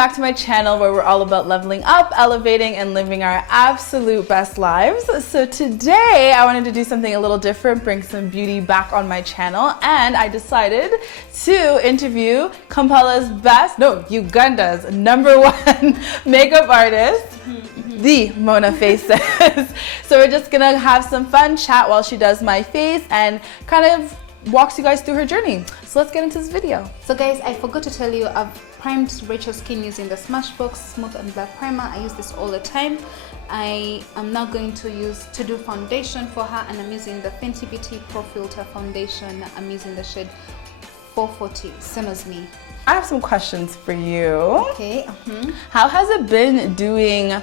back to my channel where we're all about leveling up, elevating, and living our absolute best lives. So today I wanted to do something a little different, bring some beauty back on my channel, and I decided to interview Uganda's #1 makeup artist, the Mona Faces. So we're just gonna have some fun chat while she does my face and kind of walks you guys through her journey. So let's get into this video. So guys, I forgot to tell you, I've primed Rachel's skin using the Smashbox Smooth and Black Primer. I use this all the time. I am now going to do foundation for her, and I'm using the Fenty Beauty Pro Filter foundation. I'm using the shade 440, same as me. I have some questions for you. Okay. How has it been doing?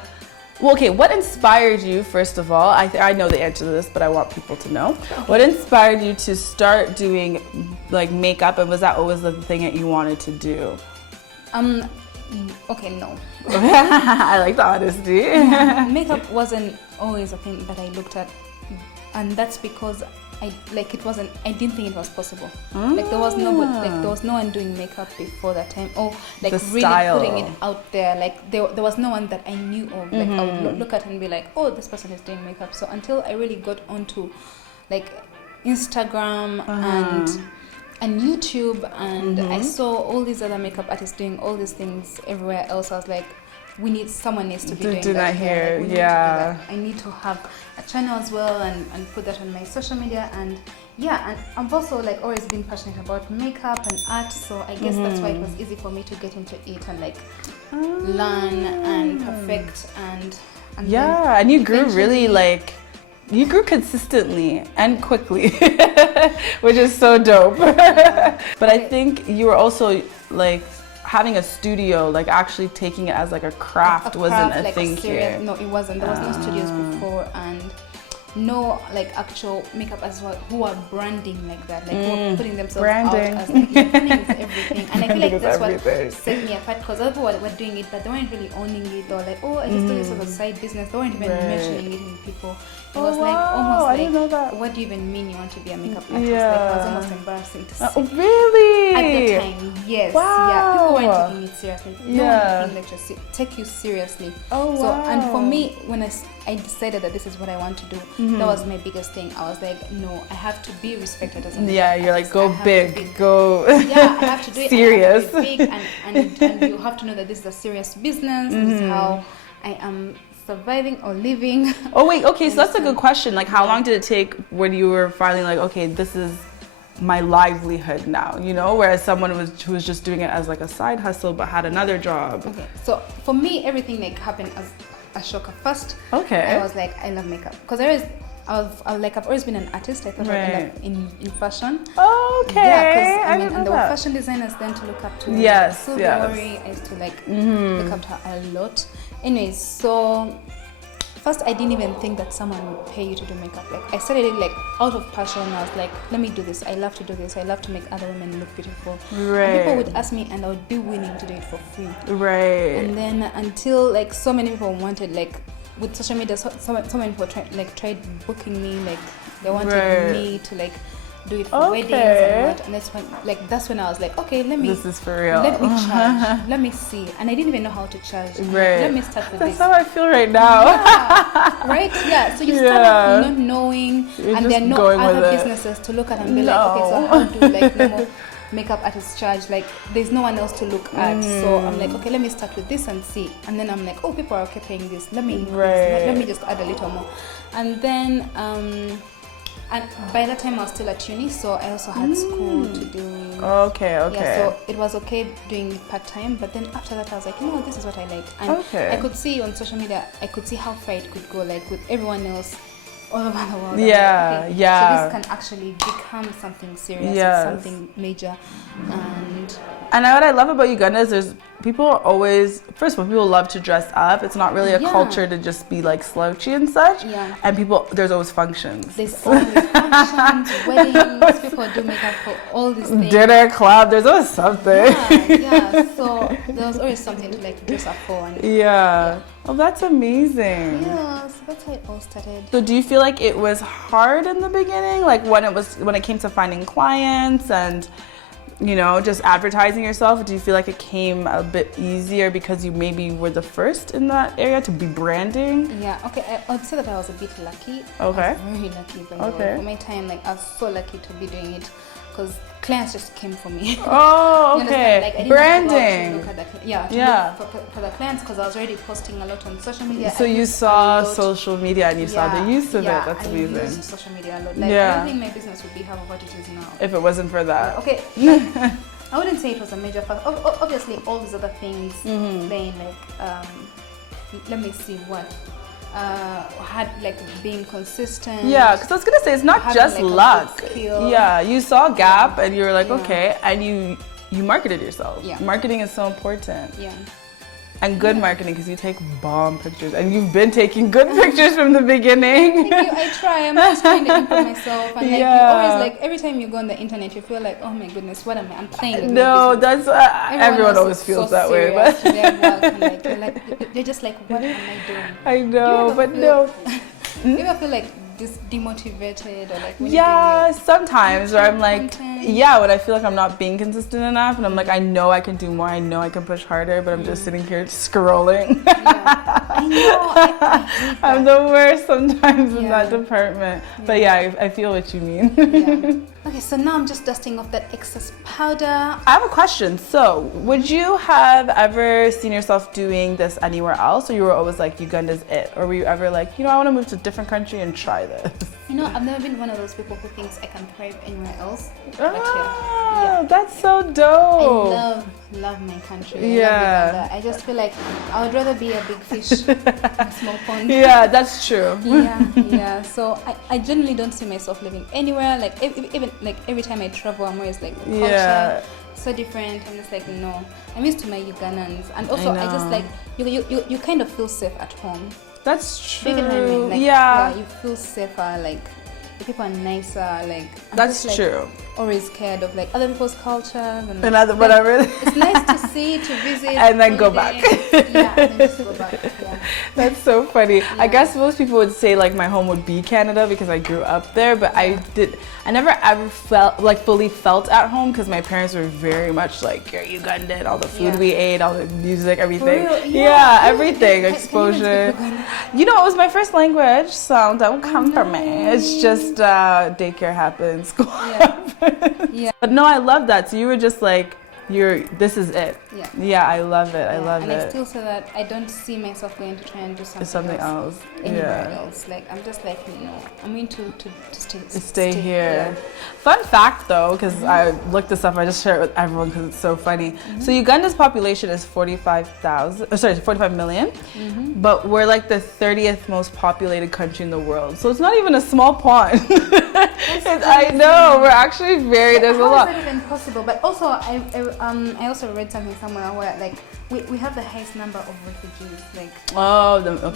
Well, okay, what inspired you, first of all? I know the answer to this, but I want people to know. Okay. What inspired you to start doing like makeup, and was that always the thing that you wanted to do? Okay, no. I like the honesty. Makeup wasn't always a thing that I looked at, and that's because I didn't think it was possible. Like there was no one doing makeup before that time, or like the really style. putting it out there. Like there was no one that I knew of. Like I would look at and be like, oh, this person is doing makeup. So until I really got onto like Instagram and YouTube, and I saw all these other makeup artists doing all these things everywhere else, I was like, someone needs to be doing that here. Like, yeah. I need to have a channel as well and put that on my social media. And yeah, and I've also like always been passionate about makeup and art, so I guess that's why it was easy for me to get into it and like learn and perfect and yeah, and you grew really like, you grew consistently and quickly, which is so dope. But I think you were also like having a studio, like actually taking it as like a craft, wasn't a thing here. No, it wasn't. There was no studios before, and no like actual makeup as well who are branding like that, like who are putting themselves branding. out as like, branding is everything. And I feel like that's everything. what set me apart, because other people were doing it, but they weren't really owning it. They were like, oh, I just do this as a side business. They weren't even mentioning it in people. It was like almost I didn't know that. what do you even mean you want to be a makeup artist? Yeah. Like, it was almost embarrassing to say. Really? At the time, yes. Wow. Yeah, people weren't taking it seriously. Yeah. No one would take you seriously. Oh, so, wow. and for me, when I decided that this is what I want to do, that was my biggest thing. I was like, no, I have to be respected as a makeup you're artist. like, go big, go yeah, I have to do it. serious. I have to be big, and you have to know that this is a serious business. This is how I am surviving or living. Oh wait, okay, so that's a good question. Like, how long did it take when you were finally like, okay, this is my livelihood now, you know, whereas someone who was just doing it as like a side hustle but had another job? Okay, so for me, everything like happened as a shock. First, okay, I was like, I love makeup, because I've always been an artist. I thought I'd end up in fashion. Okay. Yeah, because I mean, know and there were that. fashion designers then to look up to. Yes, Sylvia yes. Worry, I used to like look up to her a lot. Anyways, so first I didn't even think that someone would pay you to do makeup. Like I started it like out of passion. I was like, let me do this. I love to do this. I love to make other women look beautiful. Right. And people would ask me, and I would be willing to do it for free. Right. And then until like so many people wanted, like with social media, so many people tried booking me, like they wanted me to like do it for weddings and what, and that's when I was like, okay, this is for real. Let me charge. Let me see. And I didn't even know how to charge. Right. Let me start with That's this. how I feel right now. Yeah. Right? Yeah. So you start off not knowing, You're and there are just no going other with it. businesses to look at and be like, okay, so how do like normal makeup artists charge? Like there's no one else to look at. So I'm like, okay, let me start with this and see. And then I'm like, oh, people are okay paying this. Let me increase. Let me just add a little more. And then and by that time I was still at uni, so I also had school to do. Okay. Yeah, so it was okay doing it part-time, but then after that I was like, you know, this is what I like. And I could see on social media, I could see how far it could go, like with everyone else all over the world. Yeah, like, okay, yeah. So this can actually become something serious, something major. And what I love about Uganda is there's people always, first of all, people love to dress up. It's not really a culture to just be like slouchy and such. Yeah. And there's always functions. There's always functions, weddings, people do makeup for all these things. Dinner, club, there's always something. Yeah. So there was always something to like dress up for. And, Oh, that's amazing. Yeah, so that's how it all started. So do you feel like it was hard in the beginning? Like when it came to finding clients and you know, just advertising yourself? Do you feel like it came a bit easier because you maybe were the first in that area to be branding? Yeah, okay, I would say that I was a bit lucky. Okay. I was very lucky, by the way. For my time, like, I was so lucky to be doing it because clients just came for me. Oh, okay. Like, I didn't branding. Have to go out to look at the, for the clients because I was already posting a lot on social media. So you saw social media and you saw the use of it. That's amazing. I used social media a lot. Like, I don't think my business would be half of what it is now. If it wasn't for that. Okay. I wouldn't say it was a major factor. Obviously, all these other things playing, like, let me see what. Had like being consistent. Yeah, because I was gonna say it's not just like luck. Yeah, you saw a gap and you were like, okay, and you marketed yourself. Yeah. Marketing is so important. Yeah. And good marketing because you take bomb pictures and you've been taking good pictures from the beginning. Thank you. I try. I'm just trying to improve myself. And like you always like every time you go on the internet, you feel like, oh my goodness, what am I? I'm playing with no, that's everyone always feels that way. But they're just like, what am I doing? I know, but no. You ever feel like demotivated or like when sometimes where I'm like when I feel like I'm not being consistent enough and I'm like I know I can do more, I know I can push harder, but I'm just sitting here scrolling. I know. I'm the worst sometimes in that department, but I feel what you mean. Okay, so now I'm just dusting off that excess powder. I have a question. So, would you have ever seen yourself doing this anywhere else, or you were always like, Uganda's it? Or were you ever like, you know, I want to move to a different country and try this? You know, I've never been one of those people who thinks I can thrive anywhere else. That's so dope. I love my country. I love Uganda. I just feel like I would rather be a big fish in a small pond. Yeah, that's true. Yeah. So I generally don't see myself living anywhere. Like even like every time I travel, I'm always like culture so different. I'm just like no. I'm used to my Ugandans, and also I just like you kind of feel safe at home. That's true. You get what I mean? Like, you feel safer. Like the people are nicer. Like that's true. Always scared of like other people's culture and other whatever. It's nice to see, to visit, and then go back. And then just go back. Yeah. That's so funny. Yeah. I guess most people would say like my home would be Canada because I grew up there, but I never ever felt like fully felt at home because my parents were very much like you're Ugandan, all the food we ate, all the music, everything. Everything, exposure. You know, it was my first language, so don't come for me. It's just daycare happens, school happens. But no, I love that. So you were just like, this is it. Yeah, I love it. I love it. And I still say that I don't see myself going to try and do something else. Anywhere else. Like I'm just like, you know, I'm going to stay here. Fun fact though, because I looked this up, I just share it with everyone because it's so funny. So Uganda's population is 45 million, but we're like the 30th most populated country in the world. So it's not even a small pond. I know, we're actually there's a lot. How is that even possible? But also, I also read something somewhere where like we have the highest number of refugees. Like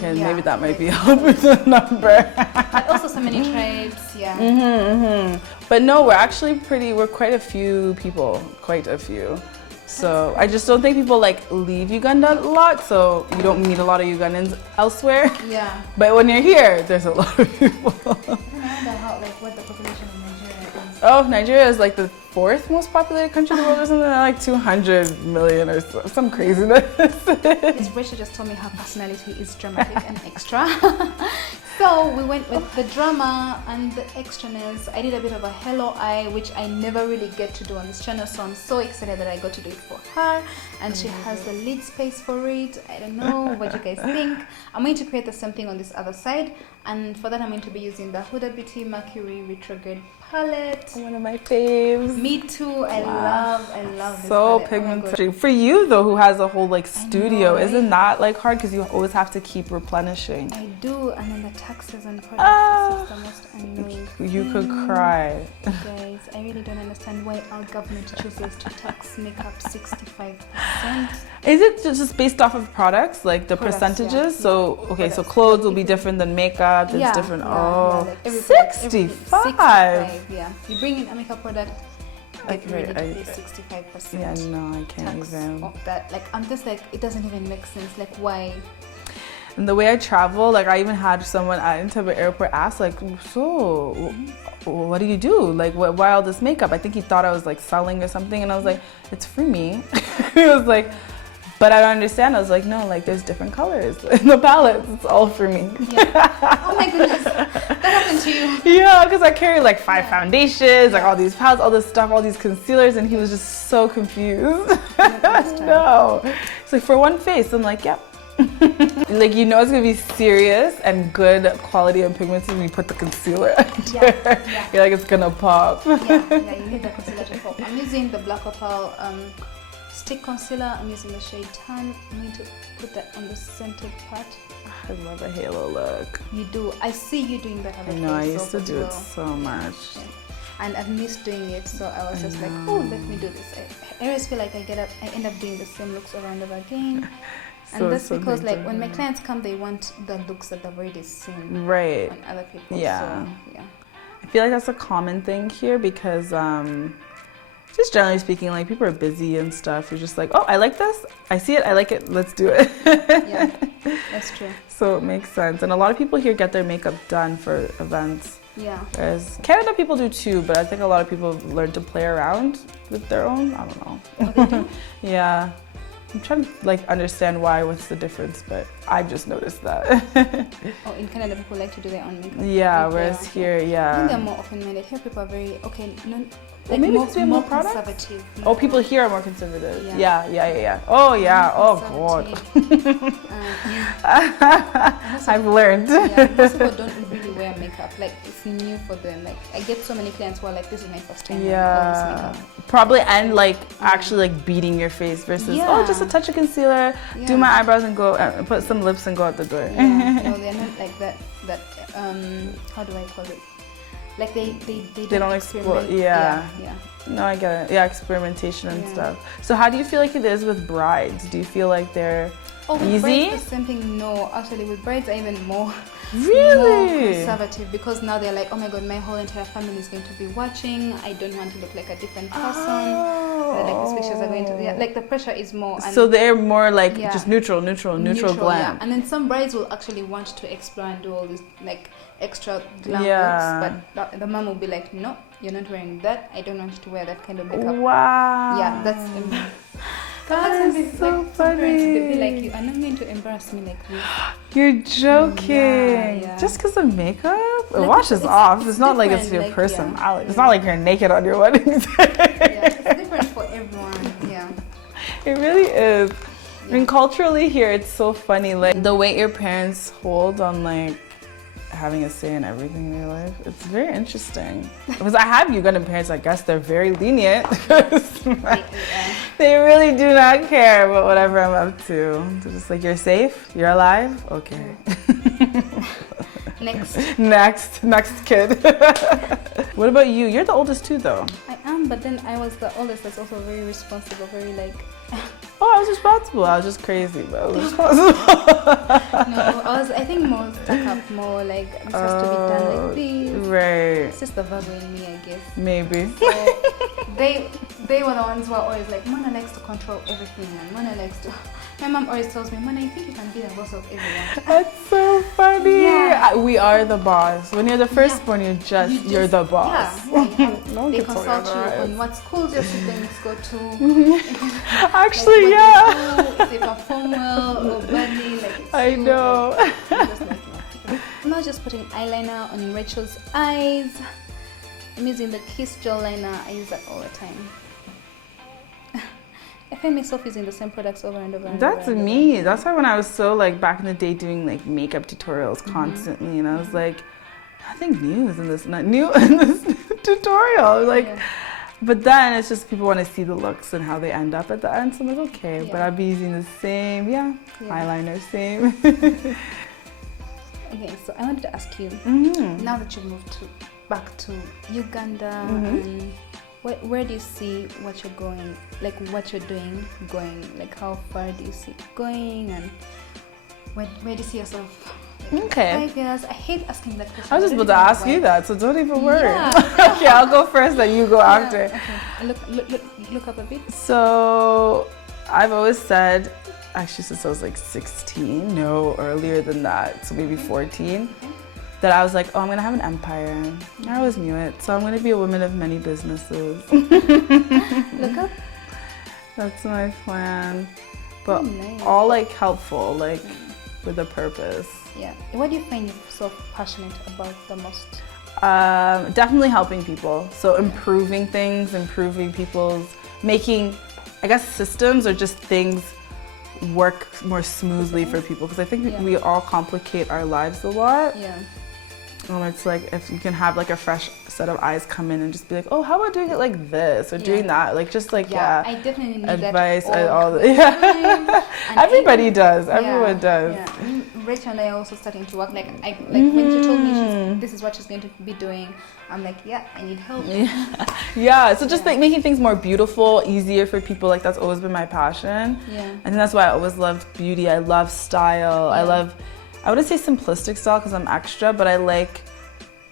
maybe that might be helping the number. But also so many tribes. But no, we're quite a few people, So I just don't think people like leave Uganda a lot, so you don't meet a lot of Ugandans elsewhere. But when you're here, there's a lot of people. I wonder what the population of Nigeria is. Oh, Nigeria is like the 4th most populated country in the world or something, like 200 million or some craziness. Miss Rachel just told me her personality is dramatic and extra. So we went with the drama and the extraness. I did a bit of a hello eye, which I never really get to do on this channel, so I'm so excited that I got to do it for her, and she has the lid space for it. I don't know what you guys think. I'm going to create the same thing on this other side, and for that I'm going to be using the Huda Beauty Mercury Retrograde palette. One of my faves. Me too. I love this so palette. pigmented. For you though, who has a whole like studio, isn't that like hard because you always have to keep replenishing? I do, and then the taxes and products is the most annoying thing. You could cry. Guys, I really don't understand why our government chooses to tax makeup 65%. Is it just based off of products, like the percentages? So so clothes will be different than makeup. It's different. Like 65. You bring in a makeup product, get ready to pay 65%. Yeah, no, I can't tax even. Of that. Like I'm just like, it doesn't even make sense. Like why? And the way I travel, like I even had someone at Entebbe airport ask like, so what do you do? Like why all this makeup? I think he thought I was like selling or something, and I was like, it's for me. He was like, but I don't understand. I was like, no, like there's different colors in the palettes. It's all for me. Yeah. Oh my goodness, that happened to you? Yeah, because I carry like 5 foundations, like all these palettes, all this stuff, all these concealers, and he was just so confused. No, it's like for one face. I'm like, yep. Like you know it's gonna be serious and good quality and pigmented when you put the concealer under. Yeah. You're like, it's gonna pop. Yeah, you need the concealer to pop. I'm using the Black Opal stick concealer. I'm using the shade Tan. I'm going to put that on the centered part. I love a halo look. You do. I see you doing that. I know, I used to do it so much. Yeah. And I've missed doing it, so I was just like, oh, let me do this. I always feel like I end up doing the same looks over and over again. And that's because like when my clients come, they want the looks that they've already seen on other people. Yeah. So, yeah. I feel like that's a common thing here because just generally speaking, like people are busy and stuff. You're just like, oh, I like this. I see it. I like it. Let's do it. Yeah, that's true. So it makes sense. And a lot of people here get their makeup done for events. Yeah. Whereas Canada people do too, but I think a lot of people have learned to play around with their own. I don't know. Oh, they do? Yeah. I'm trying to like understand what's the difference, but I've just noticed that. Oh, in Canada people like to do their own makeup. Yeah, whereas here, I think they're more open-minded. Here people are very, well, maybe because we have more products? Conservative. Oh, people here are more conservative. Yeah. Yeah. Oh, yeah. Oh, God. I've learned. Yeah, most people don't really wear makeup. Like, it's new for them. Like, I get so many clients who are like, this is my first time wearing all this makeup. Probably, and like actually like beating your face versus, oh, just a touch of concealer, do my eyebrows and go, put some lips and go out the door. Yeah, no, they're not like that, how do I call it? Like they don't explore. Yeah. No, I get it. Yeah, experimentation and stuff. So how do you feel like it is with brides? Do you feel like they're easy? Brides, the same thing. No, actually with brides are even more conservative because now they're like, oh my god, my whole entire family is going to be watching. I don't want to look like a different person. They're like, these pictures are going to like the pressure is more. And so they're more like just neutral glam. Yeah. And then some brides will actually want to explore and do all this like extra glam looks, but the mom will be like, no, you're not wearing that. I don't want you to wear that kind of makeup. Wow. Yeah, that's. That is so funny. They'd be like, you are not going to embarrass me like this. You're joking. Yeah. Just because of makeup? It like washes off. It's not like it's your like, personality. It's not like you're naked on your wedding day. It's different for everyone. Yeah. It really is. I mean, culturally here, it's so funny. Like the way your parents hold on like having a say in everything in your life. It's very interesting. Because I have Ugandan parents, I guess they're very lenient. They really do not care about whatever I'm up to. They're just like, you're safe? You're alive? Okay. Next kid. What about you? You're the oldest too though. I am, but then I was the oldest that's also very responsible, very like... Oh, I was responsible. I was just crazy, but I was responsible. No, I think more stuck up, more like this has to be done like this. Right. It's just the Virgo in me, I guess. Maybe. So they were the ones who are always like, Mona likes to control everything, and Mona likes to... My mom always tells me, Mona, I think you can be the boss of everyone. That's so funny. Yeah. We are the boss. When you're the firstborn, you're the boss. Yeah. No one they can tell consult you otherwise. on what schools your siblings go to. Actually, like, if they perform well or badly, like it's I know. I'm not just putting eyeliner on Rachel's eyes. I'm using the Kiss Gel Liner. I use that all the time. I find myself using the same products over and over and That's over. me. That's why when I was so like back in the day doing like makeup tutorials constantly, and I was like, nothing new is in this tutorial. Like, but then it's just people want to see the looks and how they end up at the end. So I'm like, okay, but I'll be using the same, eyeliner, same. Okay, so I wanted to ask you, now that you've moved back to Uganda, and where do you see what you're going, like what you're doing going, like how far do you see it going, and where do you see yourself? Like, 5 years. I hate asking that question. I was just about to ask you that, so don't even worry. Yeah. Okay, I'll go first, then you go after. Okay. Look up a bit. So I've always said actually since I was like 16, no, earlier than that, so maybe 14, that I was like, oh, I'm gonna have an empire. I always knew it, so I'm gonna be a woman of many businesses. Look up. That's my plan, but nice. all like helpful, like with a purpose. Yeah. What do you find yourself passionate about the most? Definitely helping people. So improving things, improving people's, making, I guess, systems or just things work more smoothly for people. Because I think we all complicate our lives a lot. Yeah. It's like if you can have like a fresh set of eyes come in and just be like, oh, how about doing it like this or doing that? Like just like I definitely need advice that and all that. Everybody does. Everyone does. Yeah. Rachel and I are also starting to work. Like when she told me this is what she's going to be doing, I'm like, yeah, I need help. Yeah. So just like making things more beautiful, easier for people. Like that's always been my passion. Yeah. I think that's why I always loved beauty. I love style. I wouldn't say simplistic style because I'm extra, but I like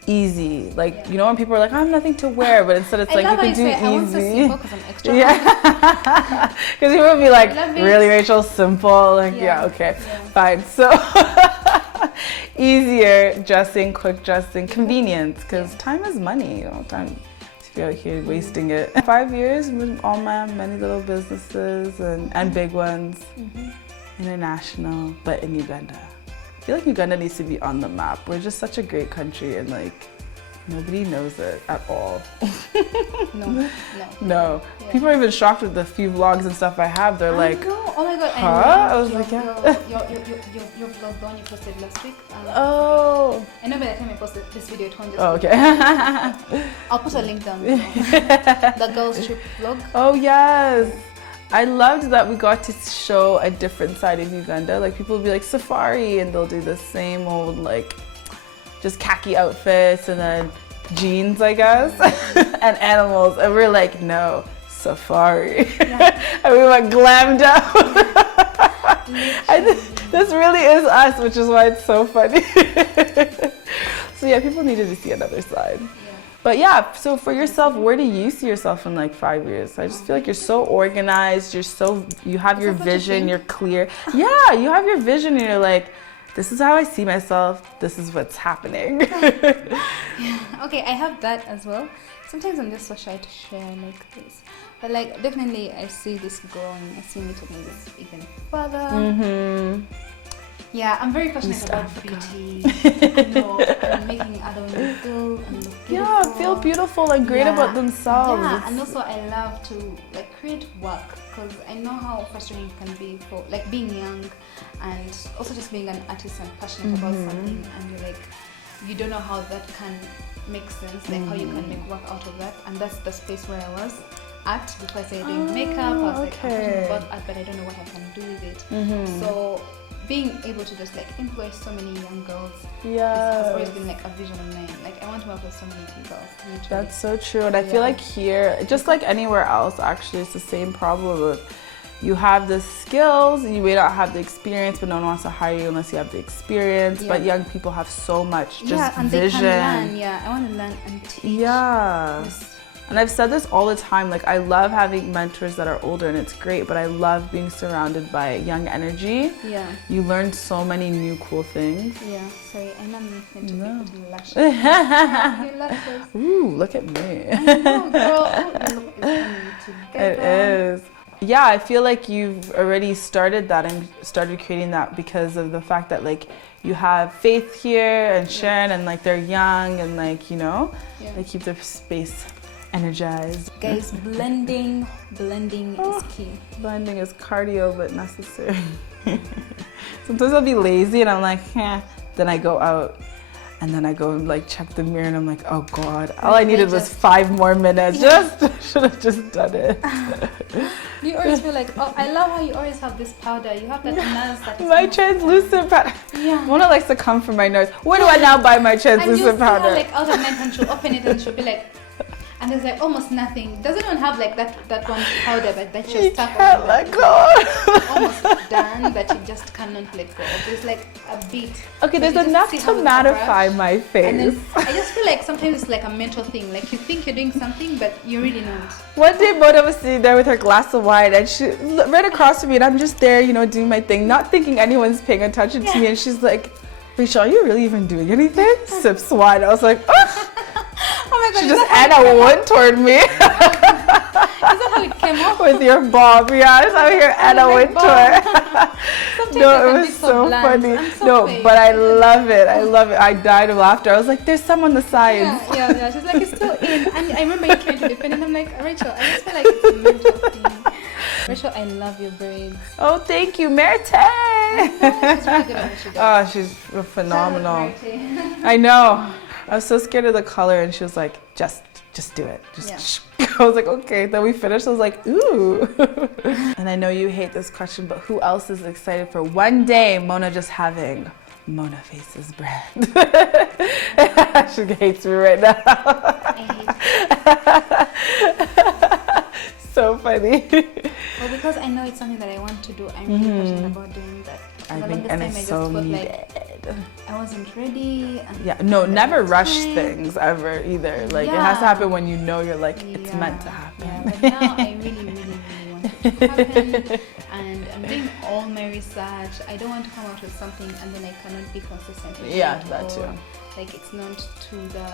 easy. Like, you know, when people are like, I have nothing to wear, but instead it's like, you can do easy. I want to simple because I'm extra. Yeah. Because people will be like, really, Rachel, simple? Like, okay, fine. So, easier dressing, quick dressing, convenience, because time is money, you know, time to be out here wasting it. 5 years with all my many little businesses and big ones, international, but in Uganda. I feel like Uganda needs to be on the map. We're just such a great country and like nobody knows it at all. No. Yeah. People are even shocked with the few vlogs and stuff I have. They're like, oh my god, huh? I was your like, your vlog, the one you posted last week. Oh. I know by the time I posted this video, it won't just okay. I'll put a link down below. The girls trip vlog. Oh yes. I loved that we got to show a different side of Uganda. Like people will be like safari and they'll do the same old like just khaki outfits and then jeans, I guess, and animals. And we're like, no, safari. And we went glammed out. This really is us, which is why it's so funny. So yeah, people needed to see another side. But yeah, so for yourself, where do you see yourself in like 5 years? I just feel like you're so organized, you have your vision, you're clear. Yeah, you have your vision and you're like, this is how I see myself, this is what's happening. Okay, I have that as well. Sometimes I'm just so shy to share like this. But like definitely I see this growing, I see me taking this even further. Yeah, I'm very passionate about beauty. I know, and making other women feel and look beautiful. Yeah, feel beautiful and great about themselves. Yeah, and also I love to like create work because I know how frustrating it can be for like being young and also just being an artist and passionate about something and you're like, you don't know how that can make sense, like how you can make work out of that, and that's the space where I was at before I started doing makeup. I was like, I'm passionate about art, but I don't know what I can do with it. So being able to just like employ so many young girls has always been like a vision of mine. Like I want to work with so many girls. Literally. That's so true, and I feel like here, just like anywhere else, actually, it's the same problem. You have the skills, you may not have the experience, but no one wants to hire you unless you have the experience. But young people have so much just and vision. They can learn. I want to learn and teach. Yes. And I've said this all the time, like I love having mentors that are older and it's great, but I love being surrounded by young energy. Yeah. You learn so many new cool things. Yeah, sorry, I'm not meant to be lashes. Ooh, look at me. I know, girl. It is. Yeah, I feel like you've already started that and started creating that because of the fact that like you have Faith here and Sharon and like they're young and like, you know, they keep their space energized. Guys, blending is key. Blending is cardio but necessary. Sometimes I'll be lazy and I'm like, then I go out and then I go and like check the mirror and I'm like, oh God, all I needed was 5 more minutes. Should have just done it. You always feel like, oh, I love how you always have this powder. You have that nose that is my translucent powder. Mona likes to come for my nose. Where do I now buy my translucent powder? And you see her like out of night and she'll open it and she'll be like, and there's like almost nothing. Doesn't even have like that one powder that you're stuck can't on. let go. Almost done, but you just cannot let go. There's like a bit. Okay, there's enough to mattify my face. And then I just feel like sometimes it's like a mental thing. Like you think you're doing something, but you're really not. One day Mona was sitting there with her glass of wine and she right across from me and I'm just there, you know, doing my thing, not thinking anyone's paying attention to me, and she's like, Rachel, are you really even doing anything? Sips wine. I was like, oh, oh my God, she just Anna went toward me. Is that how it came off? With your bob, yeah, that's how your Anna went toward. No, it was so funny. No, but I love it. I love it. I died of laughter. I was like, there's some on the sides. Yeah. She's like, it's still in. And I remember you trying to defend it. And I'm like, Rachel, I just feel like it's a mental thing. Rachel, I love your braids. Oh, thank you, Merte. She's really good at what she does. Oh, she's phenomenal. I know. I was so scared of the color, and she was like, just do it. I was like, okay. Then we finished. I was like, ooh. And I know you hate this question, but who else is excited for one day Mona just having Mona Faces brand? She hates me right now. I hate So funny. Well, because I know it's something that I want to do. I'm really passionate about doing that. I think, and it's so needed. I wasn't ready. Yeah, no, never rush things ever either. Like it has to happen when you know you're like it's meant to happen. Yeah, but now I really want it to happen, and I'm doing all my research. I don't want to come out with something and then I cannot be consistent with it. Yeah, that too. Like it's not to the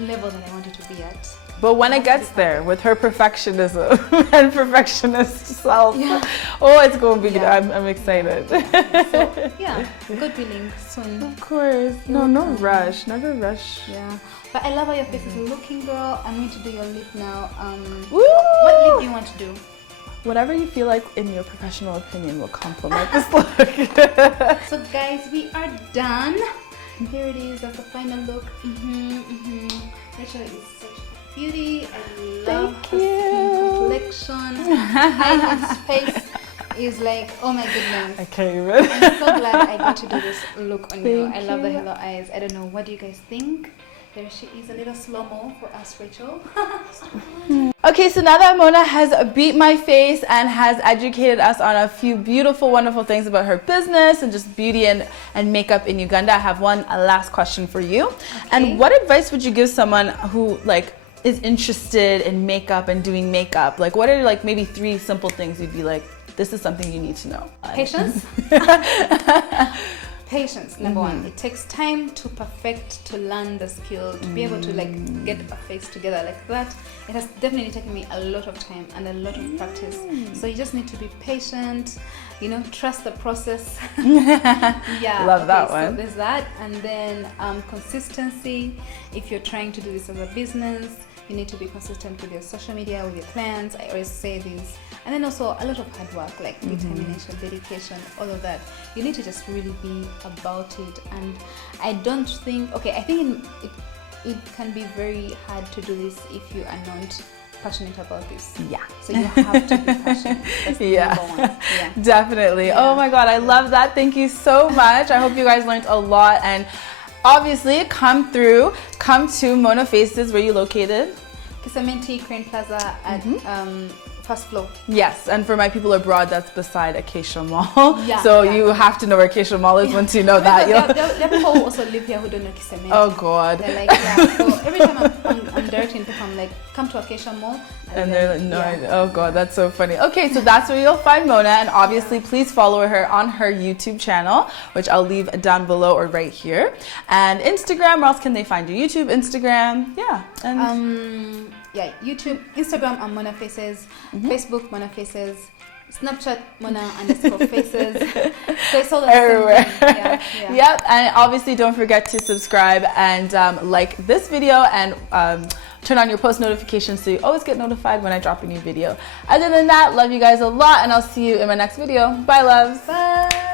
level that I want it to be at. But when it gets there, with her perfectionism and perfectionist self, oh, it's going to be good. I'm excited. So, yeah, God willing, soon. Of course. No rush. Never rush. Yeah. But I love how your face is looking, girl. I'm going to do your lip now. Woo! What lip do you want to do? Whatever you feel like, in your professional opinion, will complement this look. So, guys, we are done. Here it is. That's the final look. Rachel is such beauty. I love her skin complexion. Eyelid's face is like, oh my goodness. I can't even. I'm so glad I got to do this look on you. I love the yellow eyes. I don't know, what do you guys think? There she is, a little slow-mo for us, Rachel. Okay, so now that Mona has beat my face and has educated us on a few beautiful, wonderful things about her business and just beauty and makeup in Uganda, I have one last question for you. Okay. And what advice would you give someone who is interested in makeup and doing makeup? Like, what are maybe 3 simple things you'd be like, this is something you need to know? Patience. Patience, number one. It takes time to perfect, to learn the skill, to be able to get a face together like that. It has definitely taken me a lot of time and a lot of practice. So you just need to be patient, trust the process. Yeah. Love that one. So there's that. And then consistency. If you're trying to do this as a business, you need to be consistent with your social media, with your clients. I always say this. And then also a lot of hard work, like determination, dedication, all of that. You need to just really be about it. And I don't think, I think it can be very hard to do this if you are not passionate about this. Yeah. So you have to be passionate. That's number one. Yeah. Definitely. Yeah. Oh my God, I love that. Thank you so much. I hope you guys learned a lot. And obviously, come to Mona Faces. Where are you located? Kisementi Crane Plaza at first floor. Yes, and for my people abroad, that's beside Acacia Mall. Yeah, so you have to know where Acacia Mall is once you know that. There are people who also live here who don't know Kisementi. Oh God. They're like, so every time I'm directing people, I'm like, come to Acacia Mall. And they're like, no, oh God, that's so funny. Okay, so that's where you'll find Mona, and obviously please follow her on her YouTube channel, which I'll leave down below or right here. And Instagram, where else can they find you? YouTube, Instagram, yeah. And YouTube, Instagram, I'm Mona Faces, Facebook, Mona Faces, Snapchat, Mona_Faces. So it's all the everywhere. Same thing. Yeah. Yep, and obviously don't forget to subscribe and like this video and turn on your post notifications so you always get notified when I drop a new video. Other than that, love you guys a lot, and I'll see you in my next video. Bye, loves. Bye.